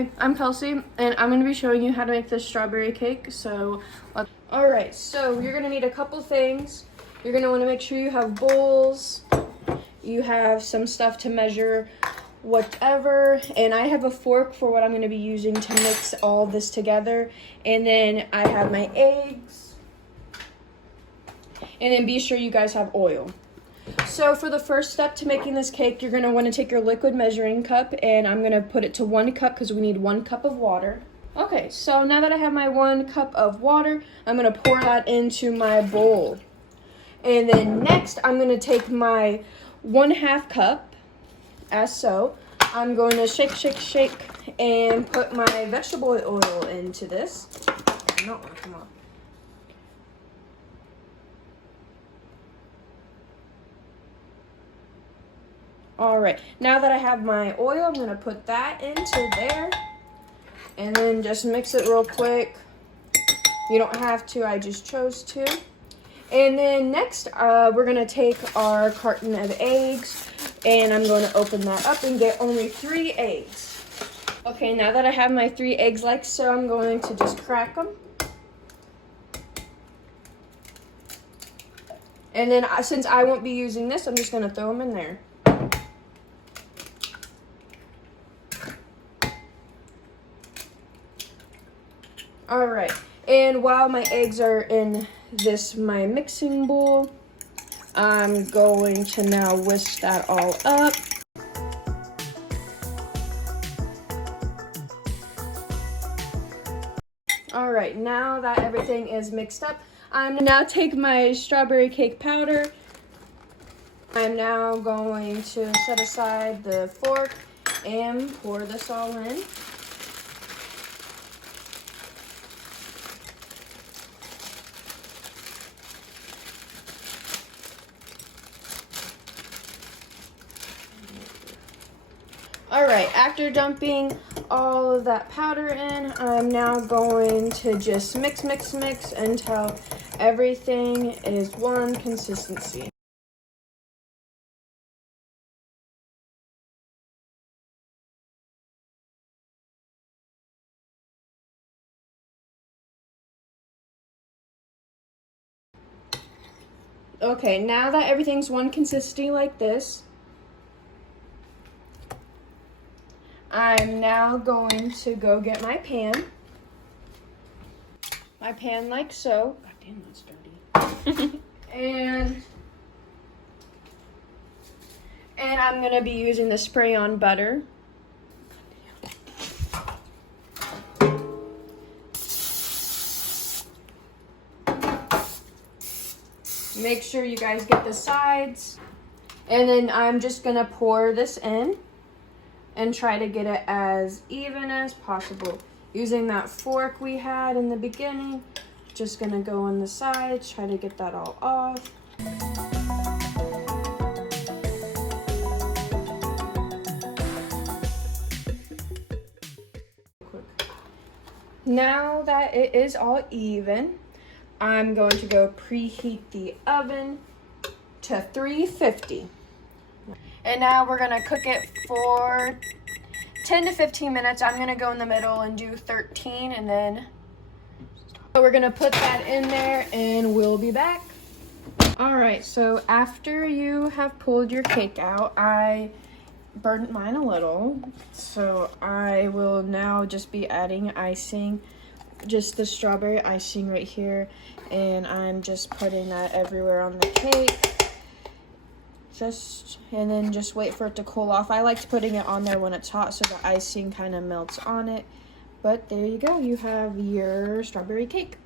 Hi, I'm Kelsey, and I'm going to be showing you how to make this strawberry cake. Alright, so you're going to need a couple things. You're going to want to make sure you have bowls, you have some stuff to measure whatever, and I have a fork for what I'm going to be using to mix all this together. And then I have my eggs, and then be sure you guys have oil. So for the first step to making this cake, you're going to want to take your liquid measuring cup, and I'm going to put it to 1 cup because we need 1 cup of water. Okay, so now that I have my 1 cup of water, I'm going to pour that into my bowl. And then next, I'm going to take my 1/2 cup, as so. I'm going to shake, shake, shake, and put my vegetable oil into this. No, come on. Alright, now that I have my oil, I'm going to put that into there. And then just mix it real quick. You don't have to, I just chose to. And then next, we're going to take our carton of eggs. And I'm going to open that up and get only 3 eggs. Okay, now that I have my 3 eggs like so, I'm going to just crack them. And then since I won't be using this, I'm just going to throw them in there. Alright, and while my eggs are in my mixing bowl, I'm going to now whisk that all up. Alright, now that everything is mixed up, I'm going to now take my strawberry cake powder. I'm now going to set aside the fork and pour this all in. Alright, after dumping all of that powder in, I'm now going to just mix, mix, mix until everything is one consistency. Okay, now that everything's one consistency like this, I'm now going to go get my pan. My pan like so. God damn, that's dirty. and I'm going to be using the spray-on butter. Make sure you guys get the sides. And then I'm just going to pour this in and try to get it as even as possible. Using that fork we had in the beginning, just gonna go on the sides, try to get that all off. Now that it is all even, I'm going to go preheat the oven to 350. And now we're going to cook it for 10 to 15 minutes. I'm going to go in the middle and do 13, and then so we're going to put that in there and we'll be back. Alright, so after you have pulled your cake out, I burnt mine a little. So I will now just be adding icing, just the strawberry icing right here. And I'm just putting that everywhere on the cake. And then just wait for it to cool off. I liked putting it on there when it's hot so the icing kind of melts on it. But there you go, you have your strawberry cake.